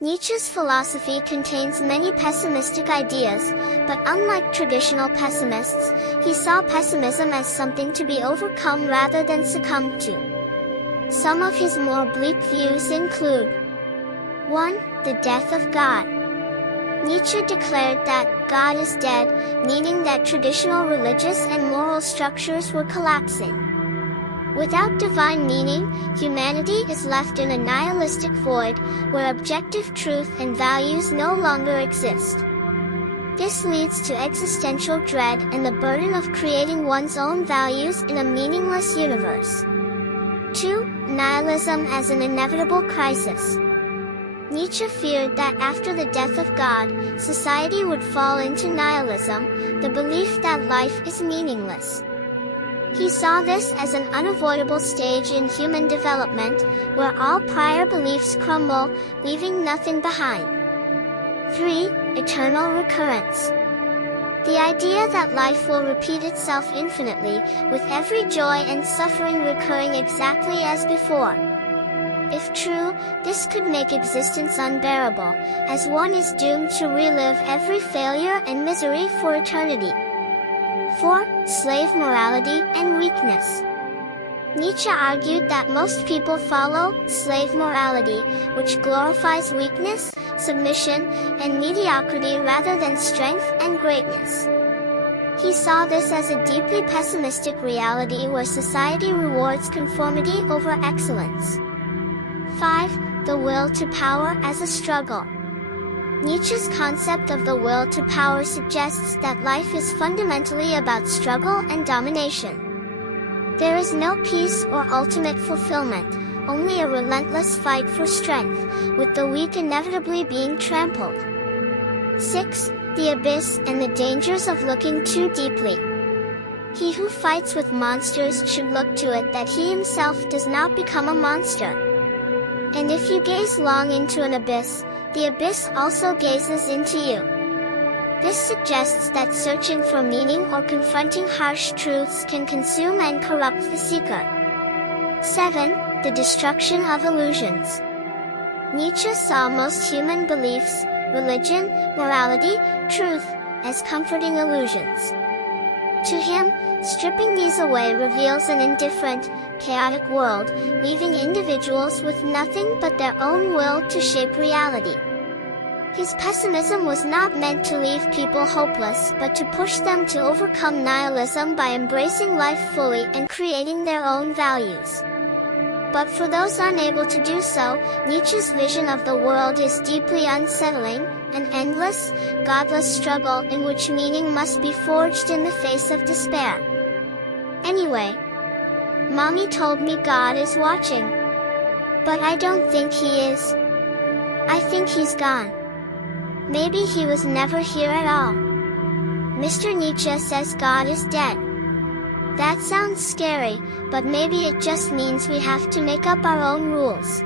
Nietzsche's philosophy contains many pessimistic ideas, but unlike traditional pessimists, he saw pessimism as something to be overcome rather than succumbed to. Some of his more bleak views include 1. The death of God. Nietzsche declared that God is dead, meaning that traditional religious and moral structures were collapsing. Without divine meaning, humanity is left in a nihilistic void, where objective truth and values no longer exist. This leads to existential dread and the burden of creating one's own values in a meaningless universe. 2. Nihilism as an inevitable crisis. Nietzsche feared that after the death of God, society would fall into nihilism, the belief that life is meaningless. He saw this as an unavoidable stage in human development, where all prior beliefs crumble, leaving nothing behind. 3. Eternal recurrence. The idea that life will repeat itself infinitely, with every joy and suffering recurring exactly as before. If true, this could make existence unbearable, as one is doomed to relive every failure and misery for eternity. 4. Slave morality and weakness. Nietzsche argued that most people follow slave morality, which glorifies weakness, submission, and mediocrity rather than strength and greatness. He saw this as a deeply pessimistic reality where society rewards conformity over excellence. 5. The will to power as a struggle. Nietzsche's concept of the will to power suggests that life is fundamentally about struggle and domination. There is no peace or ultimate fulfillment, only a relentless fight for strength, with the weak inevitably being trampled. 6. The abyss and the dangers of looking too deeply. He who fights with monsters should look to it that he himself does not become a monster. And if you gaze long into an abyss, the abyss also gazes into you. This suggests that searching for meaning or confronting harsh truths can consume and corrupt the seeker. 7. The destruction of illusions. Nietzsche saw most human beliefs, religion, morality, truth, as comforting illusions. To him, stripping these away reveals an indifferent, chaotic world, leaving individuals with nothing but their own will to shape reality. His pessimism was not meant to leave people hopeless but to push them to overcome nihilism by embracing life fully and creating their own values. But for those unable to do so, Nietzsche's vision of the world is deeply unsettling, an endless, godless struggle in which meaning must be forged in the face of despair. Anyway, Mommy told me God is watching. But I don't think he is. I think he's gone. Maybe he was never here at all. Mr. Nietzsche says God is dead. That sounds scary, but maybe it just means we have to make up our own rules.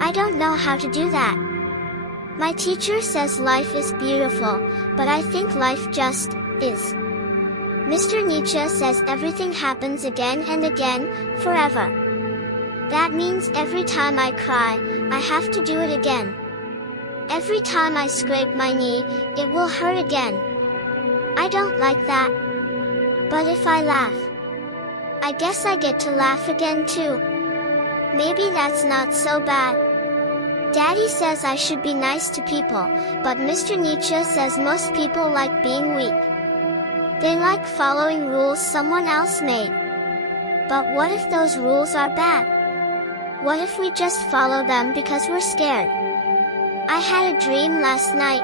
I don't know how to do that. My teacher says life is beautiful, but I think life just is. Mr. Nietzsche says everything happens again and again, forever. That means every time I cry, I have to do it again. Every time I scrape my knee, it will hurt again. I don't like that. But if I laugh, I guess I get to laugh again too. Maybe that's not so bad. Daddy says I should be nice to people, but Mr. Nietzsche says most people like being weak. They like following rules someone else made. But what if those rules are bad? What if we just follow them because we're scared? I had a dream last night.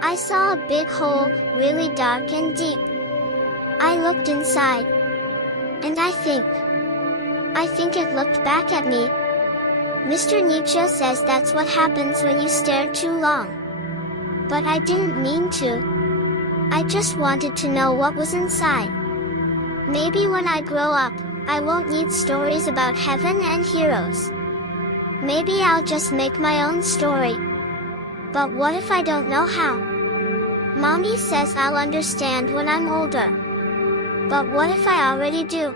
I saw a big hole, really dark and deep. I looked inside. And I think it looked back at me. Mr. Nietzsche says that's what happens when you stare too long. But I didn't mean to. I just wanted to know what was inside. Maybe when I grow up, I won't need stories about heaven and heroes. Maybe I'll just make my own story. But what if I don't know how? Mommy says I'll understand when I'm older. But what if I already do?